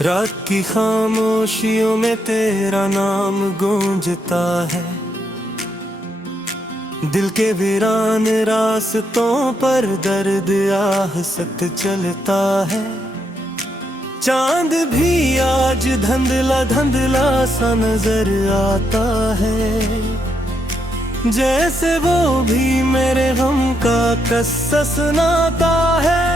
रात की खामोशियों में तेरा नाम गूंजता है, दिल के वीरान रास्तों पर दर्द आहसत चलता है। चांद भी आज धुंधला धुंधला सा नजर आता है, जैसे वो भी मेरे गम का किस्सा सुनाता है।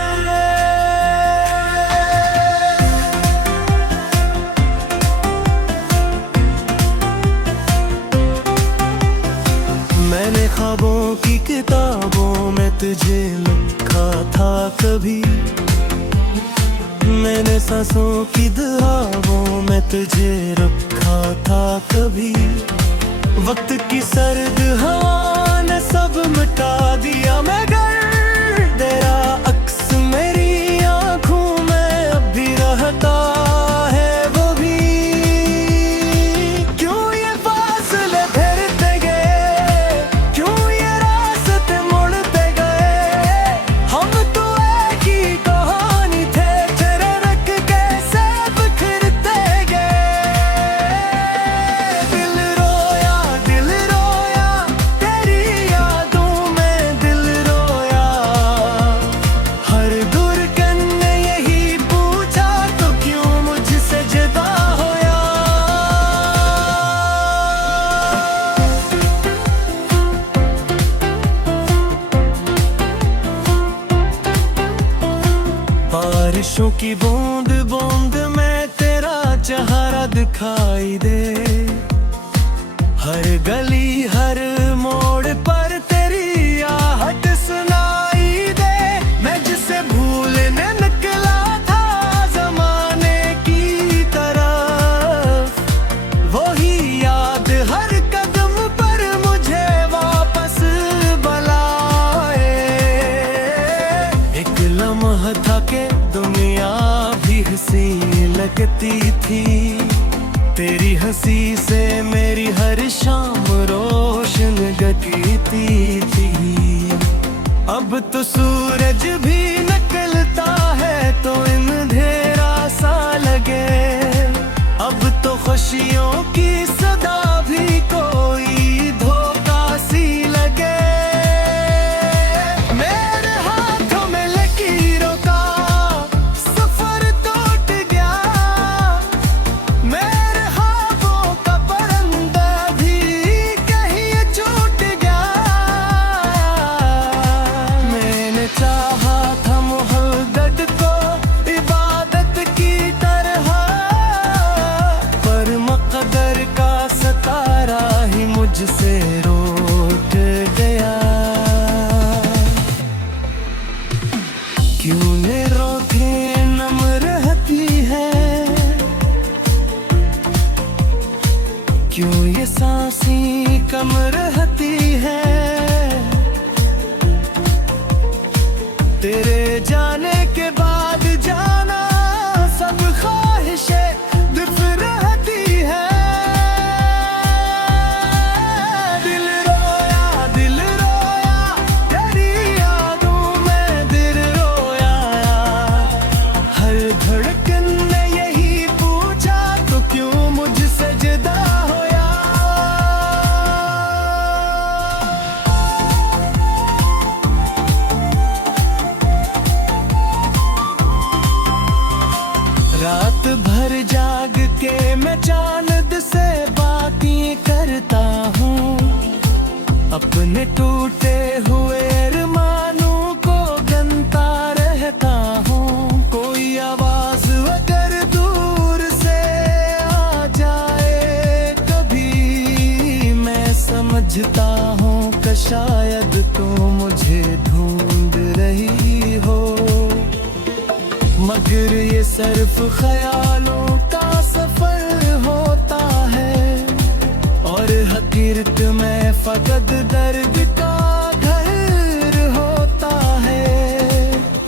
मैंने ख्वाबों की किताबों में तुझे लिखा था कभी, मैंने सांसों की दुआओं में तुझे रखा था कभी। वक्त की सर्द हवा ने सब मिटा दिया, मगर तेरा अक्स मेरी आंखों में अब भी रहता है वो भी। क्यों ये फासले फिरते गए, क्यों ये रास्ते मुड़ते गए, हम तो एक ही कहानी थे, तेरे रख कैसे बिखरते गए। दिल रोया तेरी यादों में, दिल रोया। हर धड़कन ने यही पूछा तो क्यों मुझसे जुदा होया। बारिशों की बूंद बूंद में तेरा चेहरा दिखाई दे, हर गली हर मोड़ पर तेरी आहट सुनाई दे। मैं जिसे भूलने निकला था जमाने की तरफ, वही याद हर कदम पर मुझे वापस बुलाए। एक लम्हा था कि दुनिया भी हंसी लगती थी, तेरी हंसी से मेरी हर शाम रोशन गती थी। अब तो सूरज भी निकलता है तो अंधेरा सा लगे, अब तो खुशियों की सदा भी कोई धोखा सी लगे। मेरे हाथों में लकीरों का सफर टूट गया, मेरे ख्वाबों का परिंदा भी कहीं छूट गया। मैंने चाहा था मोहब्बत को इबादत की तरह, पर मक़दर का सतारा ही मुझसे रोक गया। क्यों ने रोके नम रहती है, क्यों ये सांसें कम रहती है। तेरे जाने के बाद जाना सब ख्वाहिशें दिल रहती है। दिल रोया तेरी यादों में, दिल रोया। हर धड़कन ने यही पूछा तो क्यों मुझसे जुदा होया। रात भर जाग के मैं चांद से बातें करता हूँ, अपने टूटे हुए अरमानों को गनता रहता हूँ। कोई आवाज अगर दूर से आ जाए कभी, मैं समझता हूँ कि शायद तो मुझे ढूंढ रही हो, मगर ये सिर्फ ख्यालों का सफर होता है, और हकीकत में फकत दर्द का घर होता है।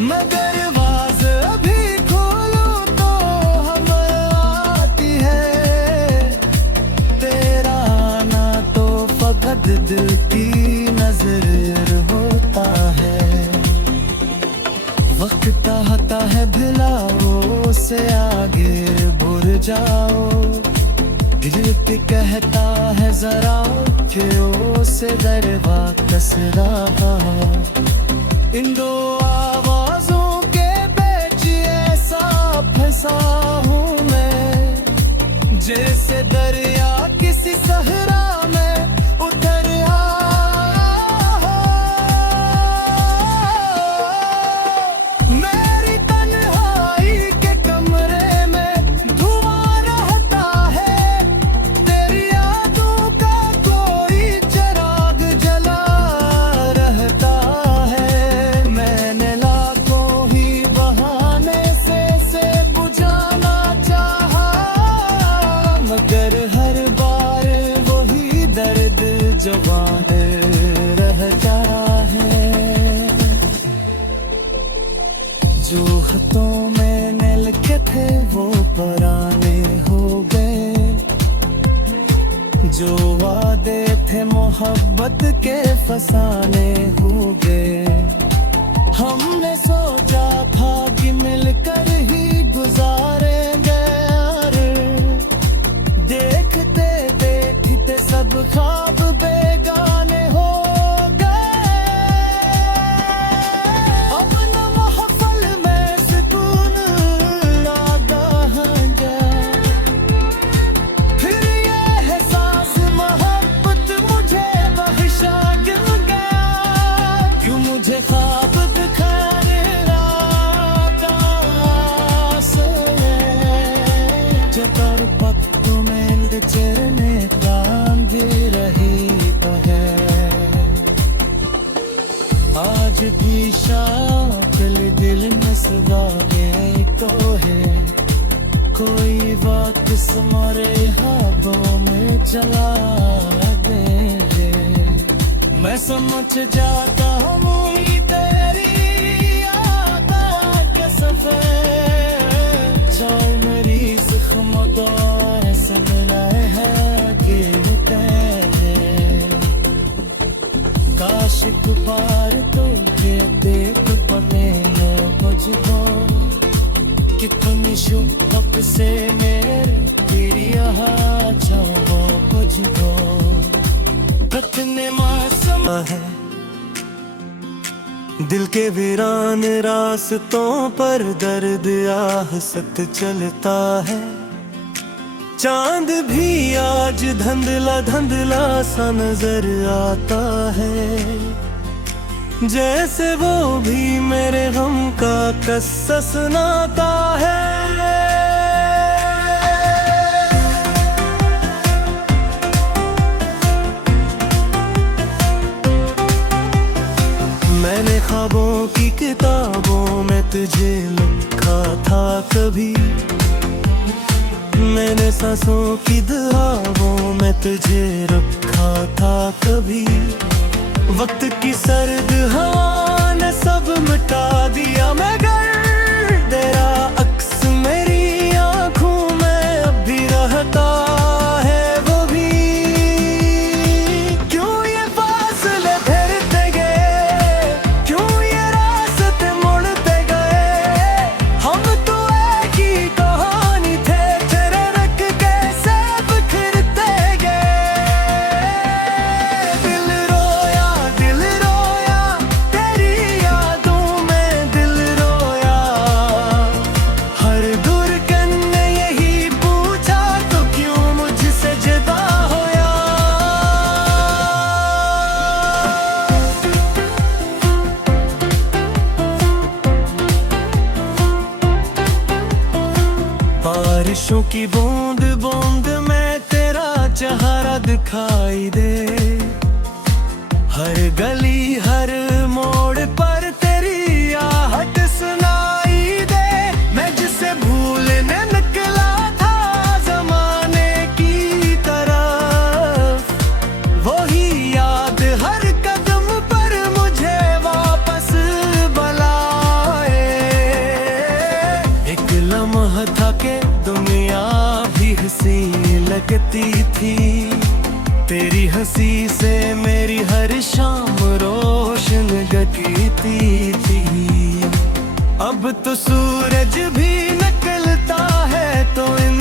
मगर आवाज अभी खोलूं तो हम आती है, तेरा आना तो फकत दिल की जाओ। दिल पे कहता है जरा क्यों से दरवा कस रहा। इन दो आवाजों के बीच ऐसा फंसा हूँ मैं, जैसे दरिया किसी सहरा में उतर आया। मेरी तन्हाई के कमरे में धुआं रहता है, तेरी यादों का कोई चिराग जला रहता है। मैंने लाखों ही बहाने से बुझाना चाहा, मगर हर बार वही दर्द जवान रहता है। जो हाथों में लिखे थे वो पुराने हो गए, जो वादे थे मोहब्बत के फसाने हो गए। हमने सोचा था कि मिलकर ही गुजारेंगे यार, देखते देखते सब ख्वाब बेगाने हो गए। अब न महफल में सुकून आता है, फिर ये एहसास मोहब्बत मुझे बख्शा क्यों गया। क्यों मुझे ख्वाब दिखाने आता से, चतर पत्तों में चरने प्राण भी रही है। आज भी शाकिल दिल में सवागे को है, कोई बात तुम्हारे हाथों में चला दे। मैं समझ जाता हूँ तेरी याद के सफर, चाहे मेरी जख्म तो ऐसा मिलाए है कि काश पार तो के देख बने लो मुझको, कितनी शुभ से मेरी यहाँ चाहो मुझको। कितने मौसम है दिल के वीरान रास्तों पर, दर्द आहसत चलता है। चांद भी आज धंधला धंधला सा नजर आता है, जैसे वो भी मेरे गम का किस्सा सुनाता है। मैंने ख्वाबों की किताबों में तुझे लिखा था कभी, मैंने सांसों की दुआओं में तुझे रखा था कभी। वक्त की सर्द हवा ने सब मिटा दिया, मगर तेरा अक्स मेरी आंखों में अब भी रहता है वो भी। क्यों ये फासले फिरते गए, क्यों ये रास्ते मुड़ते गए। हम तो एक ही कहानी थे, बारिशों की बूंद बूंद में तेरा चेहरा दिखाई दे। हर गली हर मोड़ पर तेरी आहट सुनाई दे। मैं जिसे भूलने निकला था जमाने की तरफ, वही याद हर कदम पर मुझे वापस बुलाए। एक लम्हा था के दुनिया भी हंसी लगती थी, तेरी हंसी से मेरी हर शाम रोशन गती थी। अब तो सूरज भी निकलता है तो इन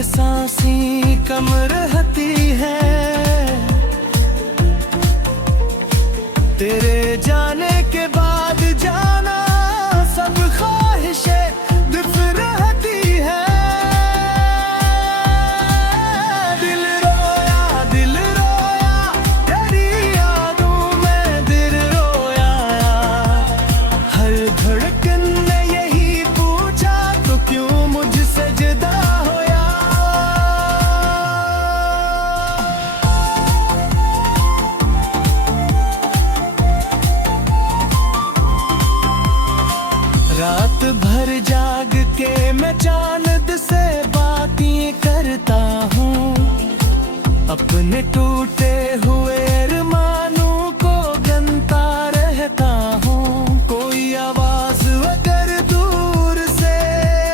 ये सांसी कम रहती है, तेरे जाने के बाद जाना सब ख्वाहिशें दिफ रहती है। दिल रोया तेरी यादों में दिल रोया, हर धड़कन ने यही पूछा तो क्यों मुझसे जुदा होया। रात भर जाग के मैं चांद से बातें करता हूँ, अपने टूटे हुए अरमानों को गनता रहता हूँ। कोई आवाज अगर दूर से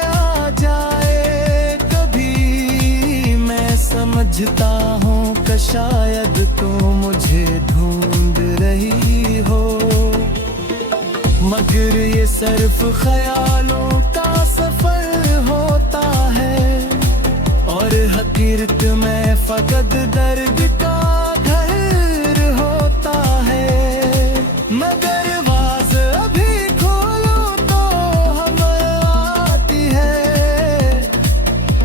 आ जाए कभी, मैं समझता हूँ कि शायद तू मुझे ढूंढ रही हो, मगर ये सिर्फ ख्यालों का सफर होता है, और हकीकत में फकत दर्द का घर होता है। मगर आवाज अभी खोलूं तो हम आती है,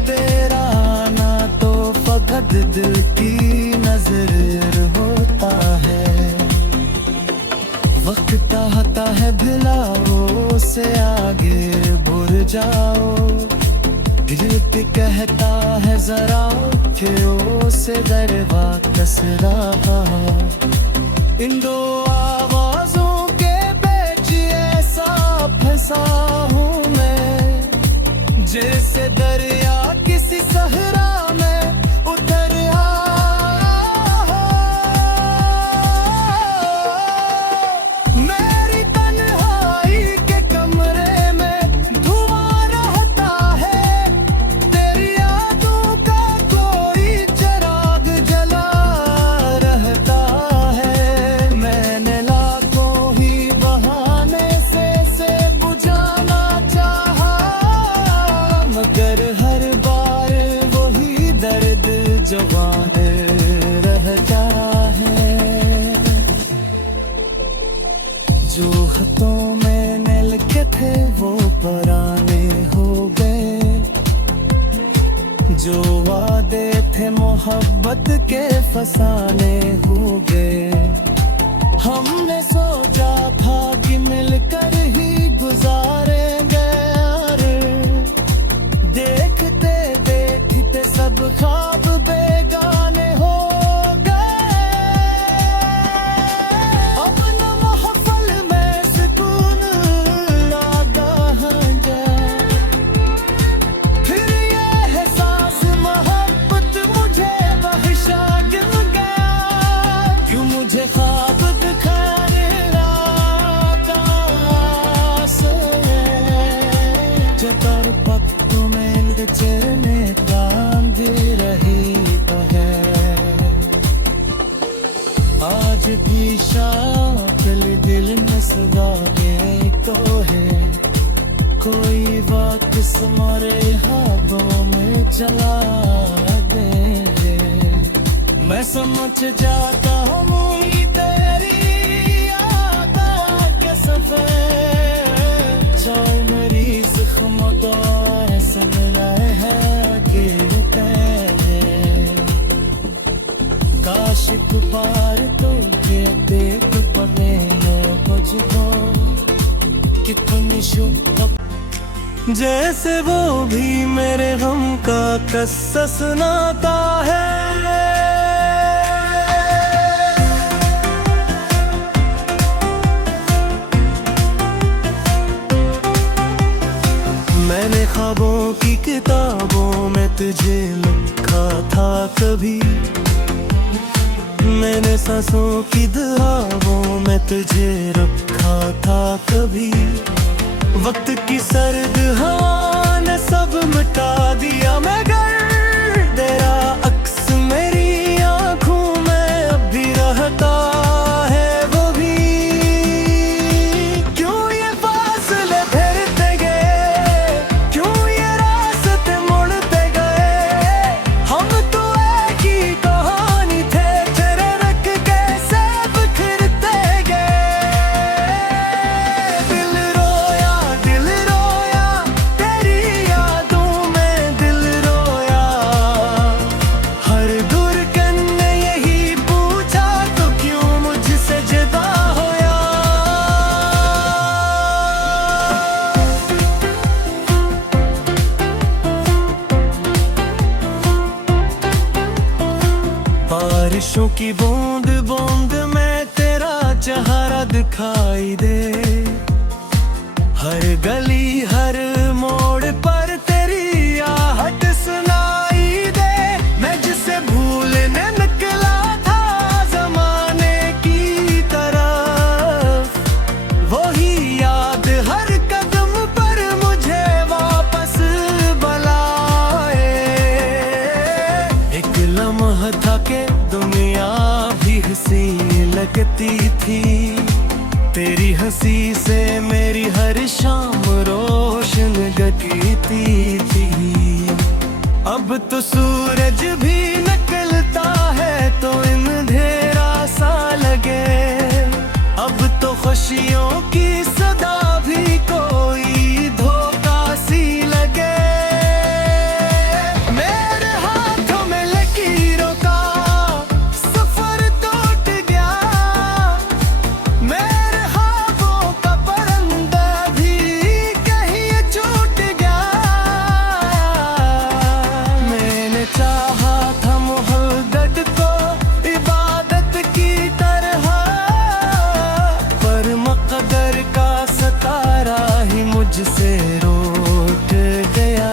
तेरा आना तो फकत दिल की नजर होता है। वक्त चाहता है भिलाओ से आगे बुर जाओ, दिल पे कहता है जरा उठो से गरबा कस रहा। इन दो आवाजों के बीच ऐसा फंसा हूँ मैं, जैसे दरिया किसी सहरा में उतर जवान रहता है। जो हाथों में लिखे थे वो पुराने हो गए, जो वादे थे मोहब्बत के फसाने हो गए। हमने सोचा था कि मिलकर ही गुजारेंगे, देखते देखते सब ख्वाब बेगाने हो गए। अपना महफल में सुकून लाता है, फिर ये एहसास मोहब्बत मुझे वहशा गिर गया। क्यों मुझे ख्वाब दिखाने लगा से, जतर पत्तों में चरने बांध रही है। आज भी शाकिल दिल में सगाए को है, कोई बात तुम्हारे हाथों में चला दे। मैं समझ जाता हूँ तेरी याद के सफर, चाहे मेरी जख्म को ऐसा मिला है कि काश पार तो के देख बने मुझको कितनी शुभ। जैसे वो भी मेरे गम का किस्सा सुनाता है, मैंने ख्वाबों की किताबों में तुझे लिखा था कभी, मैंने सांसों की दुआओं में तुझे रखा था कभी। वक्त की सर्द हवा ने सब मिटा दिया, मगर तेरा अक्स मेरी आंखों में अब भी रहता है। वो भी क्यों ये फासले फिरते गए, क्यों ये रास्ते मुड़ते गए। बारिशों की बूंद बूंद में तेरा चेहरा दिखाई दे। हर गली हर मोड़ पर तेरी आहट सुनाई दे। मैं जिसे भूलने निकला था जमाने की तरफ, वही याद हर कदम पर मुझे वापस बुलाए। एक लम्हा था के दुनिया भी हंसी लगती थी, तेरी हंसी से मेरी हर शाम रोशन गती थी। अब तो सूरज भी निकलता है तो अंधेरा सा लगे। अब तो खुशियों की सदा भी कोई धोखा सी लगे। मेरे हाथों में लकीरों का सफर टूट गया, मेरे ख्वाबों का परिंदा भी कहीं छूट गया। मैंने चाहा था मोहब्बत को इबादत की तरह, पर मक़दर का सतारा ही मुझसे रोक गया।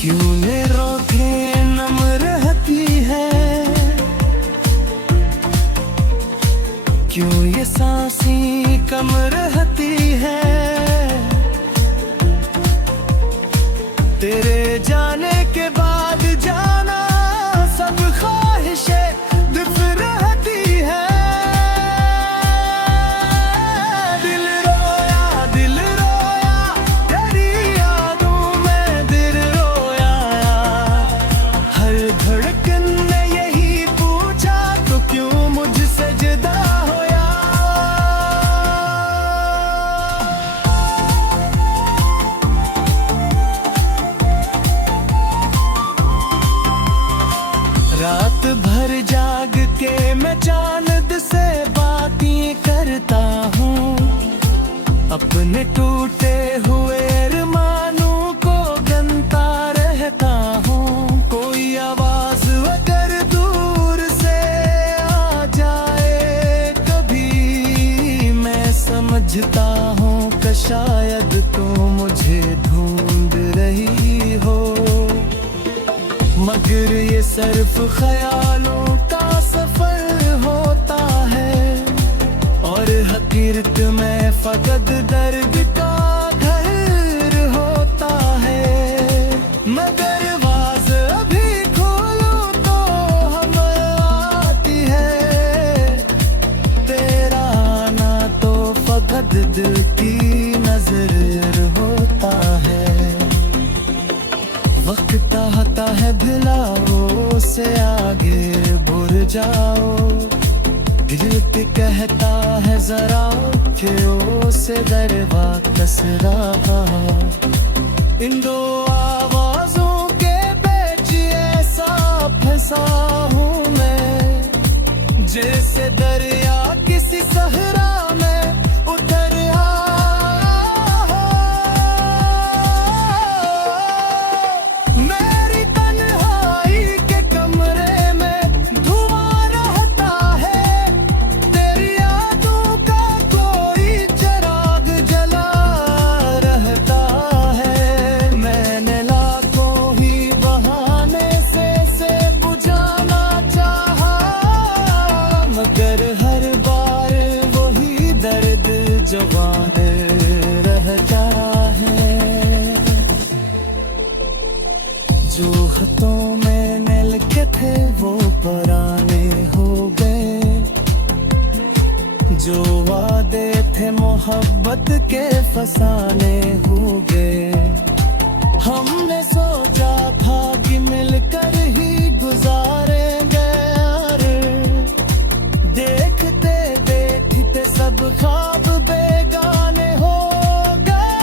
क्यों ने रोके नम रहती है, क्यों ये सांसें कम रहती है। तेरे जाने के बाद जाना सब ख्वाहिशें दिफ रहती है। दिल रोया तेरी यादों में दिल रोया। हर धड़कन ने यही पूछा तो क्यों मुझसे जुदा होया। रात भर जाग के मैं चांद से बातें करता हूँ, अपने टूटे हुए अरमानों को गनता रहता हूँ। कोई आवाज अगर दूर से आ जाए कभी, मैं समझता हूँ कि शायद तो मुझे ढूंढ रही हो। मगर ये सिर्फ ख्यालों का सफर होता है, और हकीकत में फकत दर्द का घर होता है। मगर आवाज अभी खोलूं तो हम आती है, तेरा आना तो फकत दिल की नजर होता है। वक्त आता है भिलाओ से आगे बुर जाओ, दिल पे कहता है जरा क्यों से दरवा कस रहा। इन दो आवाजों के बीच ऐसा फंसा हूँ मैं, जैसे दरिया किसी सहरा में उतर आया। मेरी तन्हाई के कमरे में धुआं रहता है, तेरी यादों का कोई चिराग जला रहता है। मैंने लाखों ही बहाने से बुझाना चाहा, मगर हर बार वही दर्द जवान रहता है। जो हाथों में लिखे थे वो पुराने हो गए, जो वादे थे मोहब्बत के फसाने हो गए। हमने सोचा था कि मिलकर ही गुजारेंगे यार, देखते देखते सब ख्वाब बेगाने हो गए।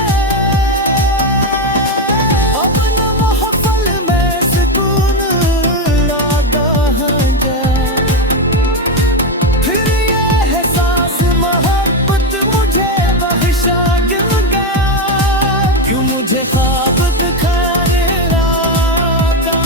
अपना महफल में सुकून लाता है जा, फिर ये एहसास मोहब्बत मुझे बख्शा क्यों गया। क्यों मुझे ख्वाब दिखाने लगा,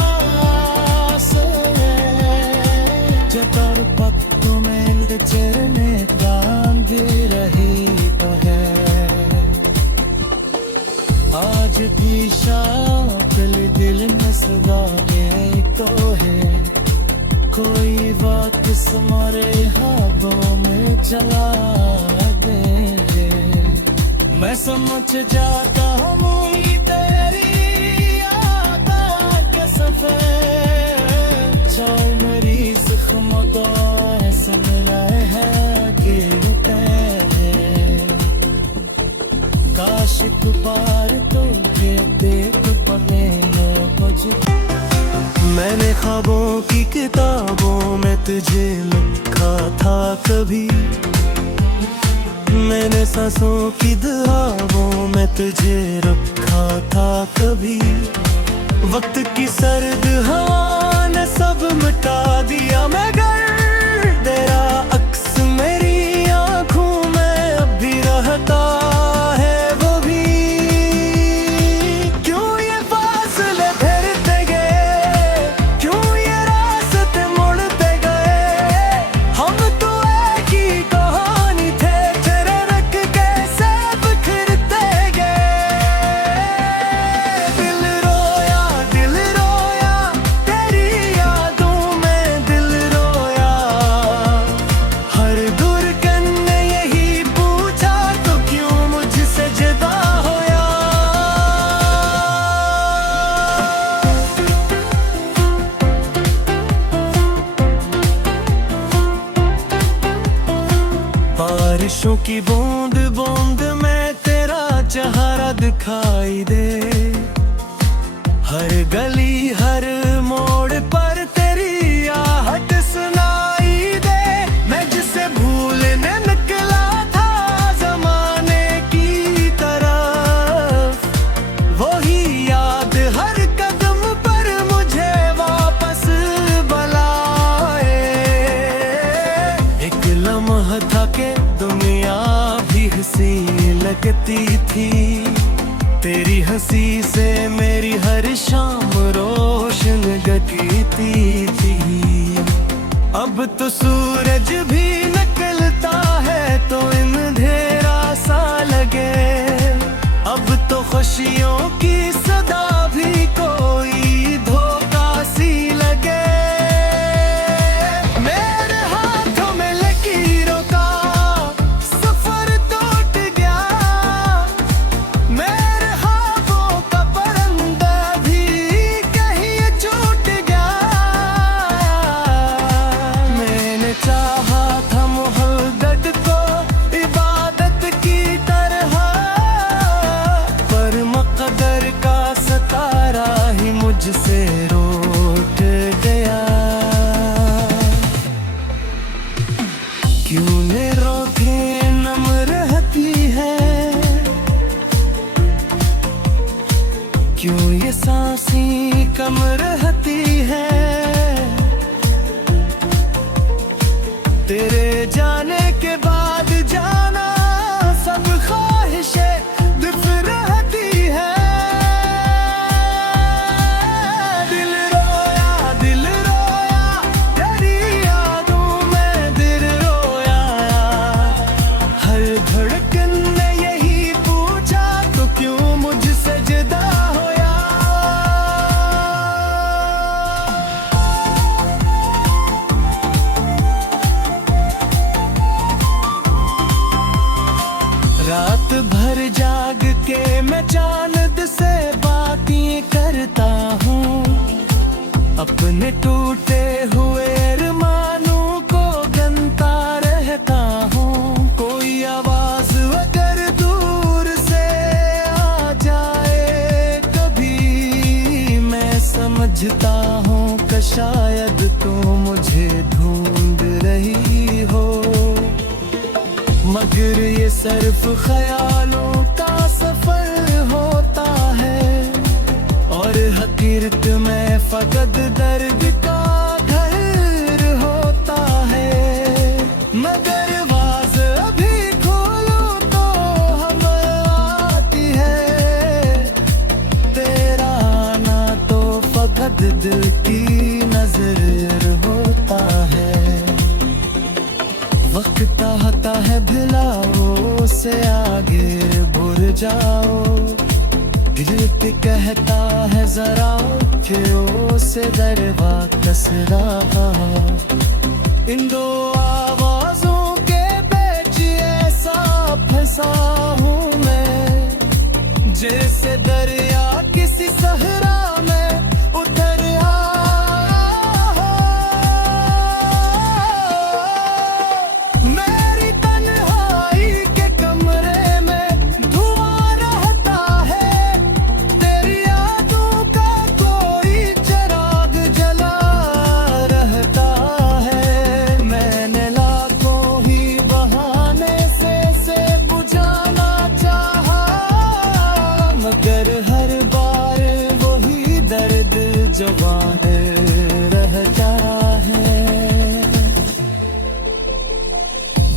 तुझकी शाकल दिल में सवाए तो है, कोई बात तुम्हारे हाथों में चला दे। मैं समझ जाता हूँ तेरी याद के सफेद चाय मेरी जख्मों को ऐसा मिलाए है कि काश पार तो के देख बने मुझे। मैंने ख्वाबों की किताबों में तुझे लिखा था कभी, मैंने सांसों की दुआओं में तुझे रखा था कभी। वक्त की सर्द हवा ने सब मिटा दिया मगर तेरा अक्स मेरी आंखों में अब भी रहता है वो भी। क्यों ये फासले फिरते गए, क्यों ये रास्ते मुड़ते गए, हम तो एक ही कहानी थे तेरे रख कैसे बिखरते गए। दिल रोया तेरी यादों में दिल रोया, हर धड़कन ने यही पूछा तो क्यों मुझसे जुदा होया। बारिशों की बूंद बूंद में तेरा चेहरा दिखाई दे, हर गली हर मोड़ पर तेरी आहट सुनाई दे। मैं जिसे भूलने निकला था जमाने की तरफ, वही याद हर कदम पर मुझे वापस बुलाए। एक लम्हा था के दुनिया भी हंसी लगती थी, तेरी हंसी से मेरी हर शाम रोशन गगती थी। अब तो सूरज भी निकलता है तो अंधेरा सा लगे, अब तो खुशियों की सदा भी कोई धोखा सी लगे। मेरे हाथों में लकीरों का सफर टूट गया, मेरे ख्वाबों का परिंदा भी कहीं छूट गया। मैंने चाहा था मोहब्बत को इबादत की तरह, पर मक़दर का सतारा ही मुझसे रूठ गया। क्यों ने रोके नम रहती है, क्यों ये सांसें कम रहती है, तेरे जाने के बाद जाना सब ख्वाहिशें दिफ रहती है। दिल रोया तेरी यादों में दिल रोया, हर धड़कन ने यही पूछा तो क्यों मुझसे जुदा होया। रात भर जाग के मैं चांद से बातें करता हूँ, अपने टूटे हुए अरमानों को गनता रहता हूँ। कोई आवाज अगर दूर से आ जाए कभी, मैं समझता हूँ कि शायद तो मुझे ढूंढ रही हो, मगर ये सिर्फ ख्यालों का सफर होता है और हकीकत में फकत दर्द का घर होता है। मगर आवाज अभी खोलूं तो हम आती है, तेरा आना तो फकत दिल की नजर होता है। वक्त आता है भिलाओ से आगे बुर जाओ, दिल वक्त कहता है जरा खियों से दरवा कस रहा, इन दो आवाजों के बीच ऐसा फंसा हूँ मैं, जैसे दरिया किसी सहरा में उतर आया। मेरी तन्हाई के कमरे में धुआं रहता है, तेरी यादों का कोई चिराग जला रहता है। मैंने लाखों ही बहाने से बुझाना चाहा, मगर हर बार वही दर्द जवान रहता है।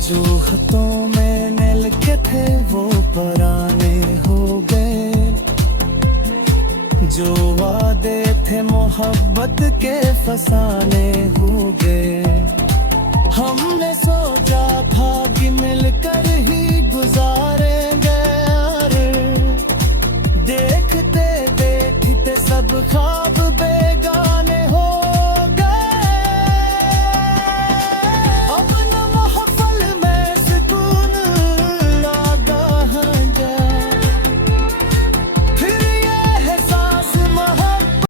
जो हाथों में लिखे थे वो पुराने हो गए, जो वादे थे मोहब्बत के फसाने हो गए। हमने सोचा था कि मिलकर ही गुजारे